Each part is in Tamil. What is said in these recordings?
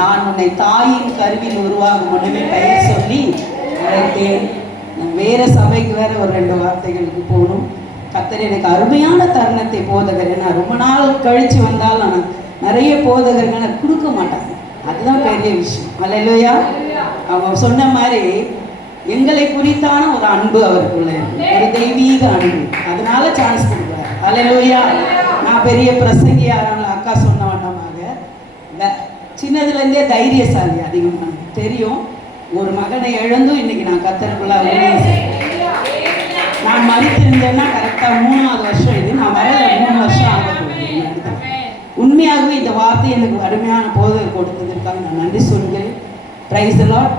நான் உன்னை தாயின் கருவில் உருவாகும் மட்டுமே பெயர் சொல்லி அழைத்தேன். வேற சபைக்கு வேற ஒரு ரெண்டு வார்த்தைகளுக்கு போகணும். கத்தர் எனக்கு அருமையான தருணத்தை போதகர். நான் ரொம்ப நாள் கழிச்சு வந்தாலும் நான் நிறைய போதகர்கள் எனக்கு கொடுக்க மாட்டாங்க அதுதான் பெரிய விஷயம். அல்லையா அவங்க சொன்ன மாதிரி எங்களை குறித்தான ஒரு அன்பு அவருக்குள்ள ஒரு தெய்வீக அன்பு. அதனால சான்ஸ் கொடுக்குறாரு. அல்லையா நான் பெரிய பிரசங்கியாரான சின்னதுலேருந்தே தைரியசாலி அதிகமாக தெரியும். ஒரு மகனை இழந்தும் இன்னைக்கு நான் கத்தருக்குள்ள. நான் மறித்திருந்தேன்னா கரெக்டாக மூணாவது வருஷம் இது. நான் வரல மூணு வருஷம் ஆக போகுது. இந்த இடத்துல. உண்மையாகவே இந்த வார்த்தை எனக்கு அருமையான போதல் கொடுத்ததற்காக நான் நன்றி சொல்கிறேன். பிரைஸ் லாட்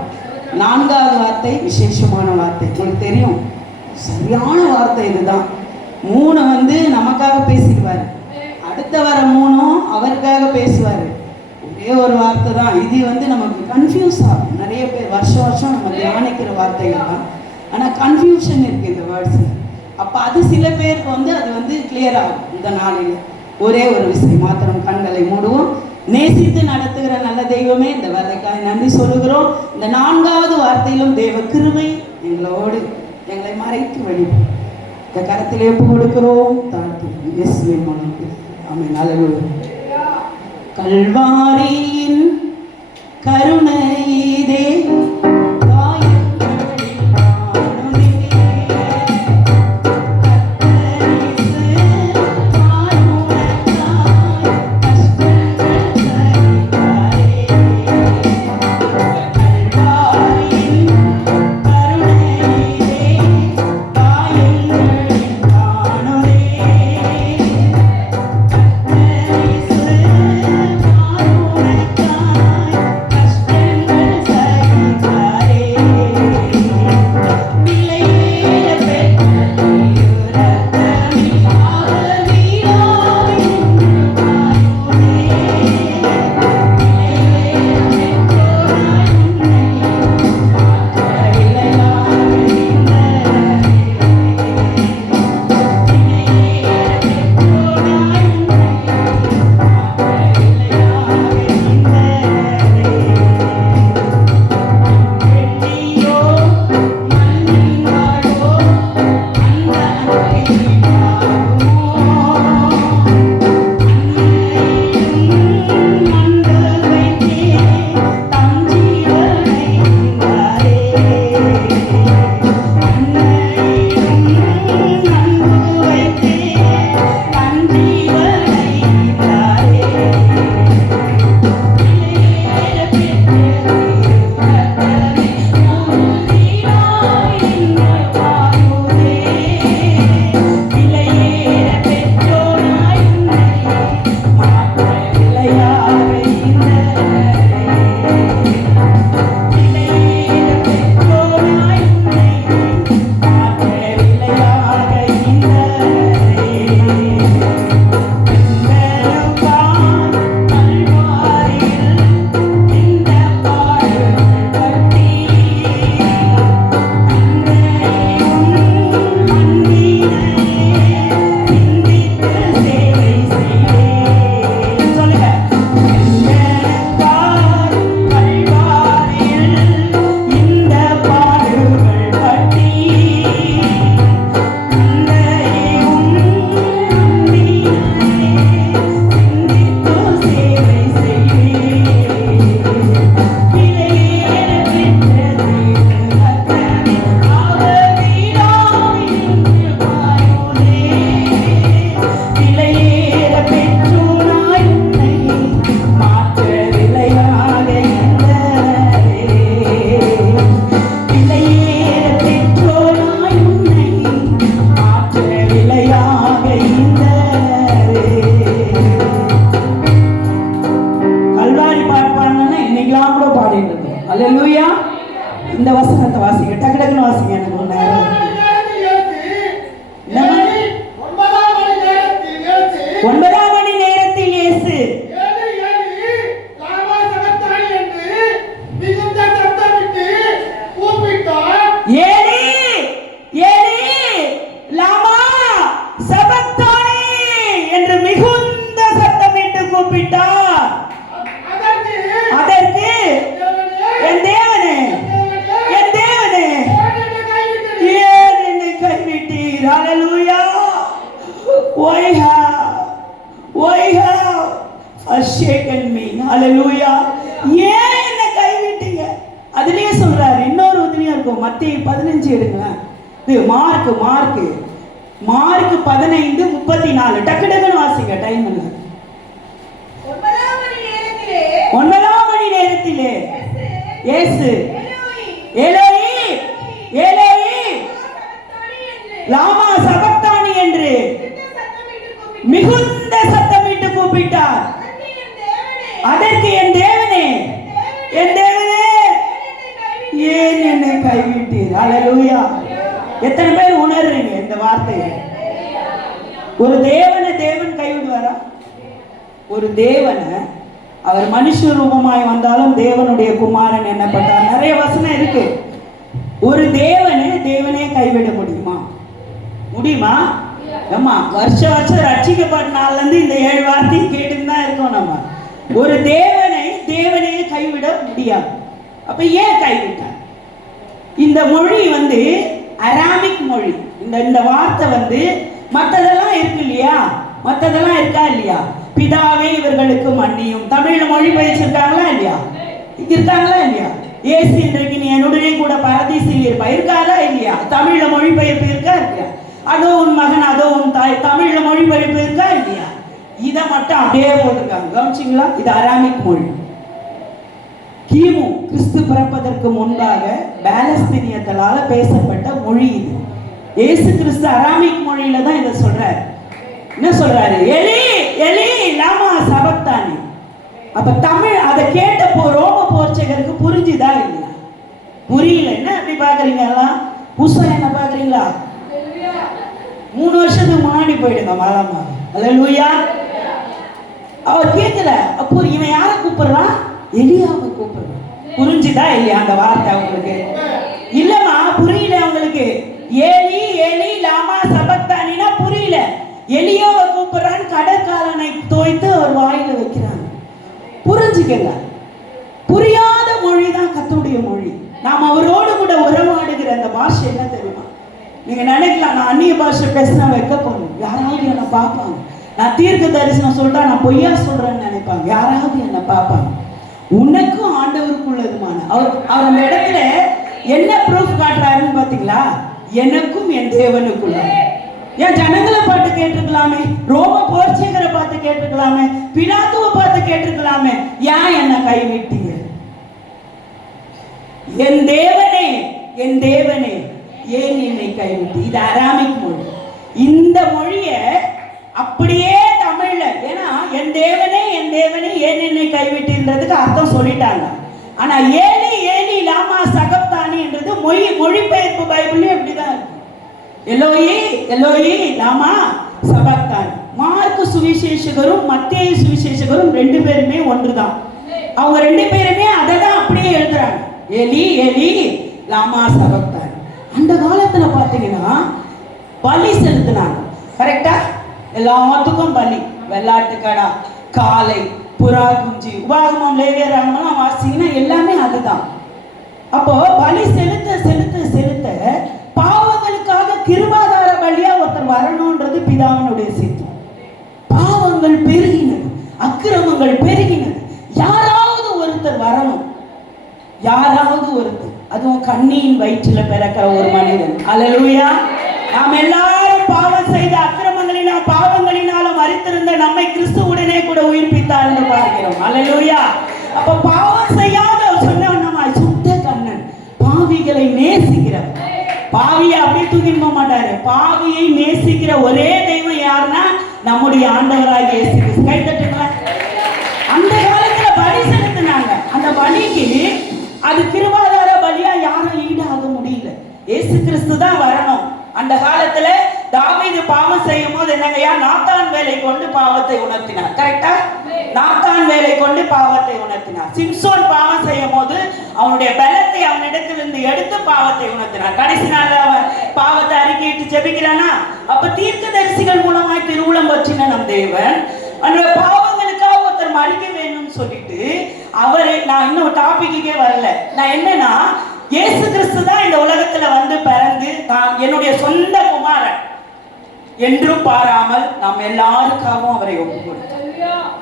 நான்காவது வார்த்தை விசேஷமான வார்த்தை. உங்களுக்கு தெரியும். சரியான வார்த்தை இதுதான். மூணு வந்து நமக்காக பேசிடுவார். அடுத்த வர மூணும் அவருக்காக பேசுவார். ஒரே ஒரு வார்த்தை தான். இது வந்து நமக்கு கன்ஃபியூஸ் ஆகும். நிறைய பேர் வருஷம் வருஷம் நம்ம தியானிக்கிற வார்த்தைகள் தான். ஆனால் கன்ஃபியூஷன் இருக்குது இந்த வேர்ட்ஸில் அப்போ அது சில பேருக்கு வந்து அது வந்து கிளியர் ஆகும். இந்த நாளில் ஒரே ஒரு விஷயம். மாத்திரம் கண்களை மூடுவோம். நேசித்து நடத்துகிற நல்ல தெய்வமே இந்த வேலைக்காக நன்றி சொல்லுகிறோம். இந்த நான்காவது வார்த்தையிலும் தெய்வ கிருமை எங்களோடு எங்களை மறைத்து வழி இந்த கரத்தில் எப்போ கொடுக்கிறோம் தாழ்த்து இயேசுவின் மூலம் அமை நல்ல கல்வாரியின் கருணையிதே இருக்கோம் இந்த வசனத்தை வாசிங்க. டக்கு டக்குன்னு வாசிங்க எனக்கு ஒன்று Hallelujah. Why have? Why have forsaken me? Hallelujah. ஏன் என்ன கைவிட்டீங்க? அதுலயே சொல்றாரு இன்னொரு உதவியா இருக்கும். மத்திய பதினஞ்சு எடுங்களேன் இது மார்க் மார்க் மார்க் பதினைந்து முப்பத்தி நாலு டக்கு டக்குன்னு வாசிங்க டைம் ஒன்பதாம் மணி நேரத்திலே இயேசு ஏலோயி ஏலோயி லாமா சபத்தானி என்று மிகுந்த சத்தமிட்டு கூப்பிட்டார். அதற்கு என் தேவனே, என் தேவனே ஏன் என்னை கைவிட்டீர்? அலலூயா எத்தனை பேர் உணர்றீங்க இந்த வார்த்தையை? ஒரு தேவனை தேவன் கைவிடுவாரா? ஒரு தேவனை அவர் மனுஷ ரூபமாய் வந்தாலும் தேவனுடைய குமாரன் என்னப்பட்டார்? நிறைய வசனம் இருக்கு. ஒரு தேவனை தேவனே கைவிட முடியும். முடியுமா? ஆமா வருஷம் வருஷம் ரட்சிக்கப்பட்ட நாள்ல இருந்து இந்த ஏழு வார்த்தையும் கேட்டுதான் தான் இருக்கோம் நம்ம. ஒரு தேவனை தேவனையே கைவிட முடியாது. அப்ப ஏன் கைவிட்டார்? இந்த மொழி வந்து அராமிக் மொழி. இந்த இந்த வார்த்தை வந்து மற்றதெல்லாம் இருக்கு இல்லையா? மற்றதெல்லாம் இருக்கா இல்லையா? பிதாவே இவர்களுக்கு மன்னியும். தமிழ்ல மொழி பயிற்சிருக்காங்களா இல்லையா? இருக்காங்களா இல்லையா? ஏசு இன்றைக்கு நீ என்னுடனே கூட பரதீசில் இருப்பா. இருக்காதா இல்லையா? தமிழ்ல மொழிபெயர்ப்பு இருக்கா இல்லையா? அதோ உன் மகன் அதோ உன் தாய். தமிழ்ல மொழிபெயர்ப்பு இருக்கா இல்லையா? இதை மட்டும் அப்படியே போட்டிருக்காங்க. கவனிச்சிங்களா? இது அராமிக் மொழி. கிமு கிறிஸ்து பிறப்பதற்கு முன்பாக பாலஸ்தீனியர்களால பேசப்பட்ட மொழி இது. இயேசு கிறிஸ்து அராமிக் மொழியில தான் இதை சொல்றாரு. என்ன சொல்றாரு? எலி எலி லாமா சபத்தானி. அப்ப தமிழ் அதை கேட்டப்போ ரோம போர்ச்சகருக்கு புரிஞ்சுதா இல்லையா? புரியல. என்ன அப்படி பாக்குறீங்க எல்லாம்? புதுசா என்ன பாக்குறீங்களா மூணு வருஷத்துக்கு முன்னாடி போயிடுங்க மாலாமா அல்லேலூயா அவர் கேட்கல அப்போ இவன் யாரை கூப்பிடுறான்? எலியாவை கூப்பிடுறான். புரிஞ்சுதா இல்லையா அந்த வார்த்தை அவங்களுக்கு? இல்லம்மா புரியல அவங்களுக்கு. ஏலி ஏலி லாமா சபத்தானினா புரியல. எலியாவை கூப்பிடுறான்னு கடற்காலனை தோய்த்து அவர் வாயில வைக்கிறாங்க. புரிஞ்சுக்கங்க புரியாத மொழி தான் கத்துடைய மொழி நாம் அவரோடு கூட உறவாடுகிற அந்த பாஷை என்ன தெரியுமா நீங்கள் நினைக்கலாம் நான் அந்நிய பாஷை பேசினா வைக்க போகணும் யாராவது என்னை பார்ப்பாங்க. நான் தீர்க்க தரிசனம் சொல்கிறா நான் பொய்யா சொல்கிறேன்னு நினைப்பாங்க. யாராவது என்னை பார்ப்பாங்க. உனக்கும் ஆண்டவருக்குள்ளதுமான அவர் அவர் அந்த இடத்துல என்ன ப்ரூஃப் காட்டுறாருன்னு பார்த்தீங்களா? எனக்கும் என் தேவனுக்குள்ள. என் ஜனங்களை பார்த்து கேட்டிருக்கலாமே. ரோம போர்ச்சேகரை பார்த்து கேட்டிருக்கலாமே. பிலாத்துவை பார்த்து கேட்டிருக்கலாமே. ஏன் என்ன கை கைவிட்டீங்க? என் தேவனே என் தேவனே ஏன் என்னை கைவிட்டு இது அராமிக் மொழி. இந்த மொழிய அப்படியே தமிழ்ல ஏன்னா என் தேவனே என் தேவனே ஏன் என்னை கைவிட்டுன்றதுக்கு அர்த்தம் சொல்லிட்டாங்க. ஆனா ஏலி ஏலி லாமா சகப்தானி என்றது மொழி மொழிபெயர்ப்பு பைபிள்லயும் அப்படிதான் இருக்கு. எலோயி எலோயி லாமா சபக்தான் மார்க்கு சுவிசேஷகரும் மத்திய சுவிசேஷகரும் ரெண்டு பேருமே ஒன்றுதான். அவங்க ரெண்டு பேருமே அதை தான் அப்படியே எழுதுறாங்க. எலி எலி லாமா சபக்தான் அந்த காலத்துல பாத்தீங்கன்னா பலி செலுத்தினாங்க. கரெக்டா எல்லாத்துக்கும் பலி. வெள்ளாட்டுக்கடா காலை காளை புறா குஞ்சு உபாகமம் லேவியராகமெல்லாம் வாசிங்கன்னா எல்லாமே அதுதான். அப்போ பலி செலுத்த செலுத்த செலுத்த பாவங்களுக்காக கிருபாதார பலியா ஒருத்தர் வரணும்ன்றது பிதாவினுடைய சித்தம். பாவங்கள் பெருகினது அக்கிரமங்கள் பெருகினது யாராவது ஒருத்தர் வரணும். யாராவது ஒருத்தர் அதுவும் கண்ணியின் வயிற்றில் பிறக்கிற ஒரு மனிதன். அலலுயா நாம் எல்லாரும் பாவம் செய்த அக்கிரமங்களினால் பாவங்களினாலும் மறித்திருந்த நம்மை கிறிஸ்துவுடனே கூட உயிர்ப்பித்தார் என்று பார்க்கிறோம். அலலுயா அப்ப பாவம் செய்யாத நம்ம சுத்த கண்ணன் பாவிகளை நேசிக்கிறவர் பாவியை அப்படியே தூக்கி போக மாட்டாரு. பாவியை நேசிக்கிற ஒரே தெய்வம் யாருன்னா நம்முடைய ஆண்டவராக இயேசு கை அந்த காலத்துல பலி செலுத்தினாங்க. அந்த பலிக்கு அது கிருபாதார பலியா யாரும் ஈடாக முடியல. ஏசு கிறிஸ்து தான் வரணும். அந்த காலத்துல தாவீது பாவம் செய்யும் போது என்னங்கய்யா? நாத்தான் வேலை கொண்டு பாவத்தை உணர்த்தினார். கரெக்டா நாத்தான் வேலை கொண்டு பாவத்தை உணர்த்தினார். சிம்சோன் பாவம் செய்யும் போது அவனுடைய பலத்தை அவனிடத்திலிருந்து எடுத்து பாவத்தை உணர்த்தினார். கடைசி நாள் அவன் பாவத்தை அறிக்கையிட்டு ஜெபிக்கிறானா? அப்ப தீர்க்கதரிசிகள் மூலமாய் திருவுளம் வச்சின நம் தேவன். அந்த பாவங்களுக்காக ஒருத்தர் மறிக்க வேணும்னு சொல்லிட்டு அவரே நான் இன்னும் டாபிக்கே வரல. நான் என்னன்னா இயேசு கிறிஸ்து தான் இந்த உலகத்துல வந்து பிறந்து நான் என்னுடைய சொந்த குமாரன் என்றும் பாராமல் நாம் எல்லாருக்காகவும் அவரை ஒப்பு கொடுத்தார்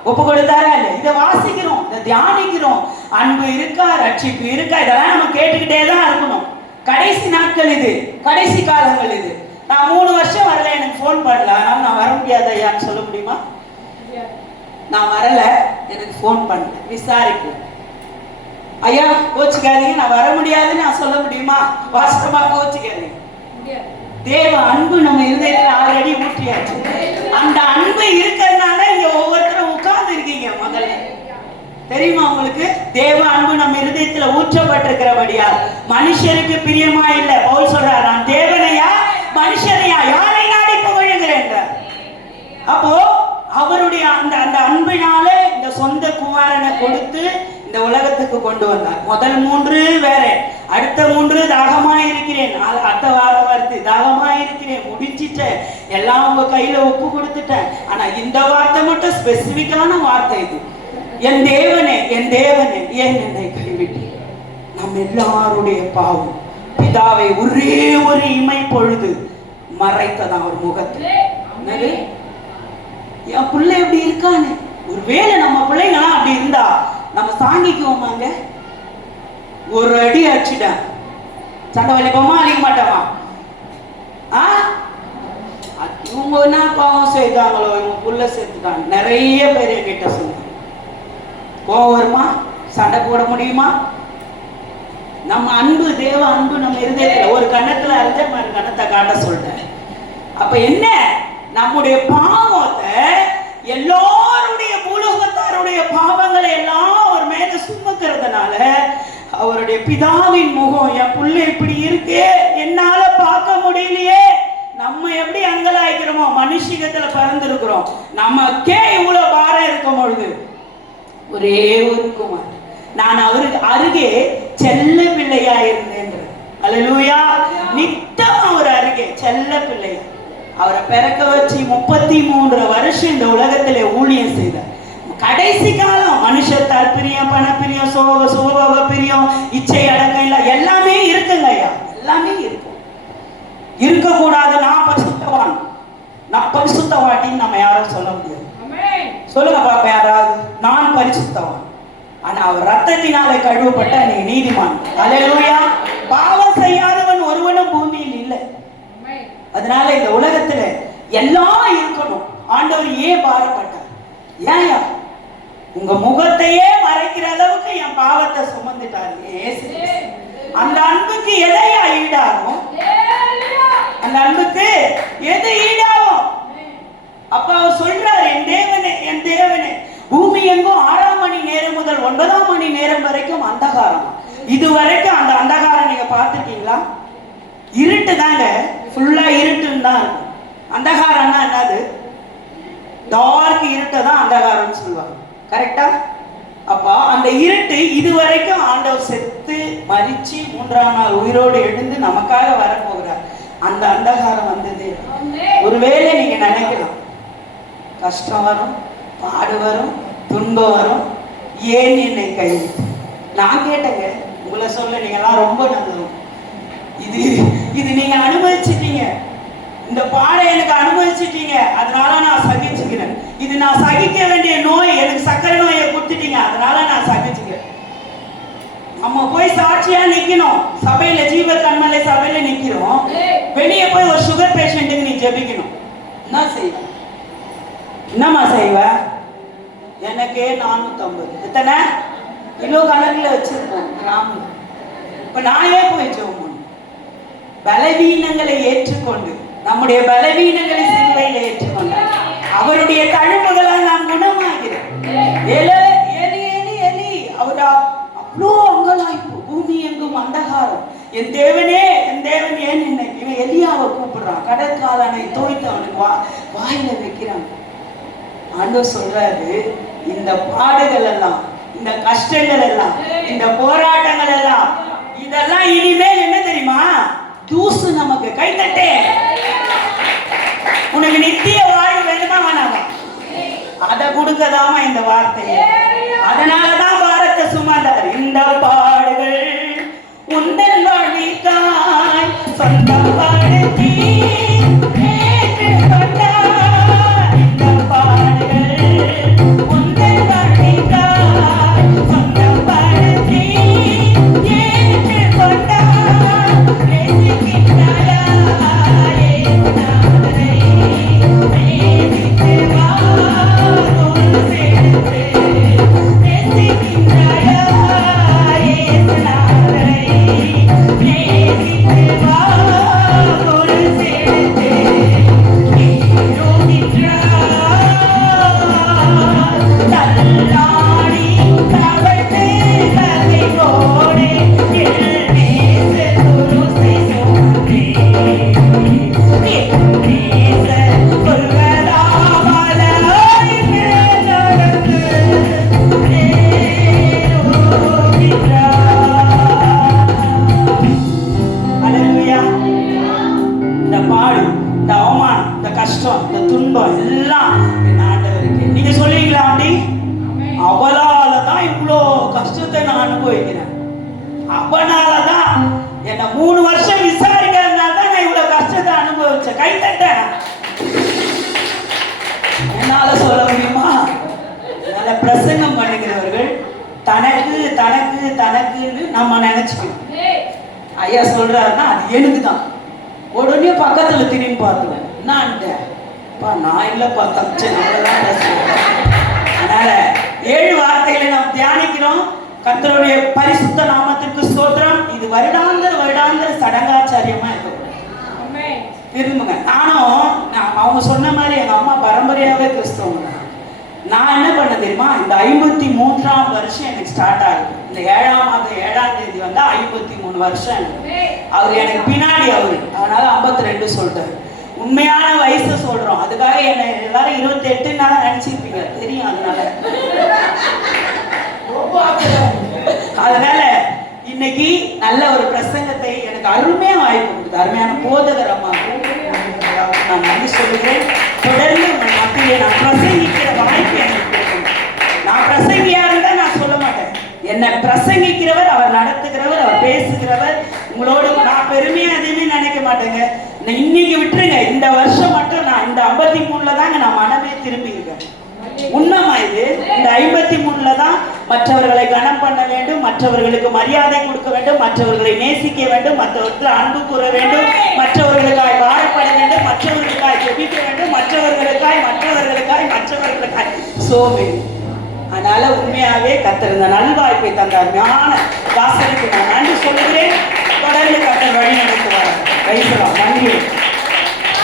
ஒப்பு கொடுத்தாரா இல்ல இதை வாசிக்கிறோம் இதை தியானிக்கிறோம். அன்பு இருக்கா ரட்சிப்பு இருக்கா? இதெல்லாம் நம்ம கேட்டுக்கிட்டே தான் இருக்கணும். கடைசி நாட்கள் இது கடைசி காலங்கள் இது. நான் மூணு வருஷம் வரல எனக்கு ஃபோன் பண்ணல. அதனால நான் வர முடியாது ஐயான்னு சொல்ல முடியுமா? நான் வரல எனக்கு ஃபோன் பண்ணல விசாரிப்பு ஐயா கோச்சுக்காதீங்க நான் வர முடியாதுன்னு நான் சொல்ல முடியுமா? வாசகமா கோச்சுக்காதீங்க. தேவ அன்பு நம்ம இருதயத்துல ஆல்ரெடி ஊற்றியாச்சு. அந்த அன்பு இருக்கிறதுனால இங்க ஒவ்வொருத்தரும் உட்கார்ந்து இருக்கீங்க முதல்ல. தெரியுமா உங்களுக்கு? தேவ அன்பு நம்ம இருதயத்துல ஊற்றப்பட்டிருக்கிறபடியா? மனுஷருக்கு பிரியமா இல்ல? பவுல் சொல்றார் நான் தேவனையா மனுஷனையா? யாரை நாடி புகழுகிறேன்? அப்போ அந்த அந்த அன்பினால இந்த சொந்த குமாரனை கொடுத்து இந்த உலகத்துக்கு கொண்டு வந்தார். முதல் மூன்று வேற. அடுத்த மூன்று தாகமா இருக்கிறேன் அத்த அடுத்த வாரம் வருது தாகமா இருக்கிறேன் முடிச்சிட்டேன் எல்லாம் உங்க கையில ஒப்பு கொடுத்துட்டேன். ஆனா இந்த வார்த்தை மட்டும் ஸ்பெசிபிக்கான வார்த்தை இது. என் தேவனே என் தேவனே ஏன் என்னை கைவிட்டி நம் எல்லாருடைய பாவம். பிதாவை ஒரே ஒரு இமை பொழுது மறைத்ததான் அவர் முகத்தில். என்னது? என் பிள்ளை எப்படி இருக்கான்னு? ஒருவேளை நம்ம பிள்ளைங்களாம் அப்படி இருந்தா நம்ம சாங்கிக்குவோமாங்க? ஒரு அடி அடிச்சுட்டேன். சண்டை வலிப்போமா அழிக்க மாட்டோமா? ஆ? அது இவங்க என்ன பாவம் செய்தாங்களோ இவங்க புள்ள செத்துட்டாங்க. நிறைய பேர் என்கிட்ட சொன்னாங்க. கோவம் வருமா? சண்டை போட முடியுமா? நம்ம அன்பு தேவ அன்பு நம்ம இருந்தே ஒரு கண்ணத்துல இருந்தே கண்ணத்தை காட்ட சொல்லிட்டேன் அப்ப என்ன? நம்முடைய பாவத்தை எல்லாருடைய பூலோகத்தாருடைய பாவங்களை எல்லாம் அவர் மேல சுமக்கிறதுனால அவருடைய பிதாவின் முகம் என் புள்ள இப்படி இருக்கு என்னால பார்க்க முடியலையே. நம்ம எப்படி அங்கலாய்க்கிறோமோ மனுஷிகத்துல பறந்துருக்கிறோம். நமக்கே இவ்வளவு பாரம் இருக்கும் பொழுது. ஒரே ஒரு குமார். நான் அவருக்கு அருகே செல்ல பிள்ளையா இருந்தேன். அலலூயா நித்தம் அவர் அருகே செல்ல பிள்ளையா. அவரை பிறக்க வச்சு முப்பத்தி மூன்று வருஷம் இந்த உலகத்திலே ஊழியம் செய்தார். கடைசி காலம் மனுஷ தற்பிரியம் பணப்பிரியம் சோக சுகபோக பிரியம் இச்சை அடக்கம் இல்ல எல்லாமே இருக்குங்க ஐயா. எல்லாமே இருக்கும். இருக்கக்கூடாது நான் பரிசுத்தவான். நான் பரிசுத்தவாட்டின்னு நம்ம யாரும் சொல்ல முடியாது. சொல்லுங்க பாப்பா யாராவது நான் பரிசுத்தவான். ஆனா அவர் ரத்தத்தினாலே கழுவப்பட்ட நீ நீதிமான். அல்லேலூயா பாவம் இல்லை அதனால இந்த உலகத்துல எல்லாம் இருக்கணும். ஆண்டவர் ஏன் பாரப்பட்டார்? ஏன் உங்க முகத்தையே மறைக்கிற அளவுக்கு என் பாவத்தை சுமந்துட்டாரு. அந்த அன்புக்கு எதையா ஈடாகும்? அந்த அன்புக்கு எது ஈடாகும்? அப்ப அவர் சொல்றாரு என் தேவனே என் தேவனே பூமி எங்கும் ஆறாம் மணி நேரம் முதல் ஒன்பதாம் மணி நேரம் வரைக்கும் அந்தகாரம். இது வரைக்கும் அந்த அந்தகாரம் நீங்க பார்த்துருக்கீங்களா? இருட்டு தாங்க ஃபுல்லா இருட்டுன்னு தான் இருக்கும் அந்தகாரம்னா என்னது? டார்க் இருட்டை தான் அந்தகாரம்னு சொல்லுவாங்க. கரெக்டா அப்போ அந்த இருட்டு இது வரைக்கும் ஆண்டவர் செத்து மரிச்சு மூன்றாம் நாள் உயிரோடு எழுந்து நமக்காக வரப்போகிறார். அந்த அந்தகாரம் வந்ததே ஒருவேளை நீங்க நினைக்கலாம். கஷ்டம் வரும் பாடு வரும் துன்பம் வரும். ஏன் என்னை கைவிட்டு நான் கேட்டேங்க. உங்களை சொல்ல நீங்கெல்லாம் ரொம்ப நல்லவங்க. இது இது நீங்க அனுபவிச்சிட்டீங்க இந்த பாடை எனக்கு அனுபவிச்சிட்டீங்க அதனால நான் சகிச்சுக்கிறேன். இது நான் சகிக்க வேண்டிய நோய் எனக்கு சக்கரை நோயை கொடுத்துட்டீங்க. அதனால நான் சகிச்சுக்கிறேன். நம்ம போய் சாட்சியா நிக்கணும். சபையில ஜீவ தன்மலை சபையில நிக்கிறோம். வெளியே போய் ஒரு சுகர் பேஷண்ட்டுக்கு நீ ஜெபிக்கணும். என்ன செய்வ? என்னம்மா செய்வ? எனக்கே நானூத்தம்பது. எத்தனை? கிலோ கணக்குல வச்சிருக்கோம் கிராமம் இப்ப நான் ஏன் போய் ஜெபம். பலவீனங்களை ஏற்றுக்கொண்டு நம்முடைய பலவீனங்களை சிலுவையில் ஏற்றுக்கொண்டு அவருடைய தழும்புகளால் நாம் குணமாகிறோம். ஏலே, அவ்வளோ அங்கலாய்ப்பு பூமி எங்கும் அந்தகாரம். என் தேவனே என் தேவன் ஏன் என்ன இவன் எலியாவை கூப்பிடுறான். கடற்காலனை தோய்த்து அவனுக்கு வா வாயில வைக்கிறான். ஆண்டவர் சொல்றாரு இந்த பாடுகள் எல்லாம் இந்த கஷ்டங்கள் எல்லாம் இந்த போராட்டங்கள் எல்லாம் இதெல்லாம் இனிமேல் என்ன தெரியுமா? தூசு நமக்கு கைத்தட்டே. உனக்கு நித்திய வாழ்வு வேணுமா வேணாமா? அதை கொடுக்கதாமா இந்த வார்த்தை அதனாலதான் வாரத்தை சுமந்தார் இந்த பாடுகள் உந்தன் வழிக்காய் சொந்தம் படுத்தி என்னால சொல்ல முடியுமா? அதனால பிரசங்கம் பண்ணுகிறவர்கள் தனக்கு தனக்கு தனக்குன்னு நம்ம நினைச்சுக்கணும். ஐயா சொல்றாருன்னா அது எனக்கு தான் உடனே பக்கத்துல திரும்பி பார்த்துவேன் என்னான்ட்டேன்ப்பா நான் இல்லப்பா தப்பிச்சேன். அவ்வளவுதான் பேசுவேன் அதனால ஏழு வார்த்தைகளை நாம் தியானிக்கிறோம். கத்தருடைய பரிசுத்த நாமத்திற்கு ஸ்தோத்திரம். இது வருடாந்திர வருடாந்திர சடங்காச்சாரியமா திரும்புங்க. நானும் நான் அவங்க சொன்ன மாதிரி எங்க அம்மா பரம்பரையாவே கிறிஸ்தவங்க. நான் என்ன பண்ண தெரியுமா? இந்த ஐம்பத்தி மூன்றாம் வருஷம் எனக்கு ஸ்டார்ட் ஆகுது. இந்த ஏழாம் மாதம் ஏழாம் தேதி வந்தா ஐம்பத்தி மூணு வருஷம் எனக்கு. அவர் எனக்கு பின்னாடி அவரு. அதனால 52 ரெண்டு சொல்லிட்டாரு உண்மையான வயசை சொல்றோம். அதுக்காக என்ன எல்லாரும் இருபத்தி எட்டுனால நினைச்சிருப்பீங்க. தெரியும் அதனால. அதனால இன்னைக்கு நல்ல ஒரு பிரசங்கத்தை எனக்கு அருமையா வாய்ப்பு கொடுத்து அருமையான போதகர் அம்மா நான் நன்றி சொல்லுகிறேன். தொடர்ந்து உங்கள் மக்களை நான் பிரசங்கிக்கிற வாய்ப்பு எனக்கு கொடுக்கணும் நான் பிரசங்கியா இருந்தா நான் சொல்ல மாட்டேன். என்னை பிரசங்கிக்கிறவர் அவர் நடத்துகிறவர் அவர் பேசுகிறவர் உங்களோட நான் பெருமையா எதுவுமே நினைக்க மாட்டேங்க. நான் இன்னைக்கு விட்டுருங்க. இந்த வருஷம் மட்டும் நான் இந்த ஐம்பத்தி மூணுல தாங்க நான் மனமே திரும்பி இருக்கேன் உண்மைமா இது? இந்த ஐம்பத்தி மூணுல தான் மற்றவர்களை கனம் பண்ண வேண்டும் மற்றவர்களுக்கு மரியாதை கொடுக்க வேண்டும் மற்றவர்களை நேசிக்க வேண்டும் மற்றவர்கள் அன்பு கூற வேண்டும் மற்றவர்களுக்காய் வாழப்பட வேண்டும் மற்றவர்களுக்காய் ஜெபிக்க வேண்டும் மற்றவர்களுக்காய் மற்றவர்களுக்காய் மற்றவர்களுக்காய். சோம்பே அதனால உண்மையாவே கத்தர் இந்த நல்வாய்ப்பை தந்தார். ஞான வாசனைக்கு நான் நன்றி சொல்கிறேன் தொடர்ந்து கத்தர் வழி நடத்துவார். வைசலாம் நன்றி.